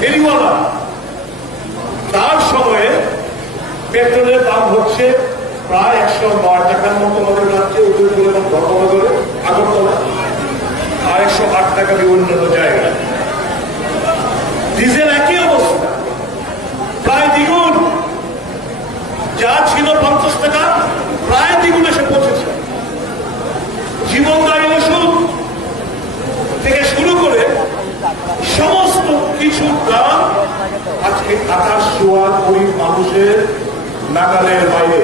ফেরিওয়ালা, তার সময়ে পেট্রোলের দাম হচ্ছে প্রায় 109 টাকার মতো আমাদের রাজ্যে, উদয়পুর এবং ধর্মনগরে, আগরতলা, আর 108 টাকা বিভিন্ন জায়গায়। ডিজেল একই অবস্থা, প্রায় দ্বিগুণ। যা ছিল 50 টাকা প্রায় দ্বিগুণ এসে পৌঁছেছে। জীবনদায়ী ওষুধ থেকে শুরু করে সমস্ত কিছু দাম আজকে আকাশ ছোঁয়া গরিব মানুষের নাগালের বাইরে।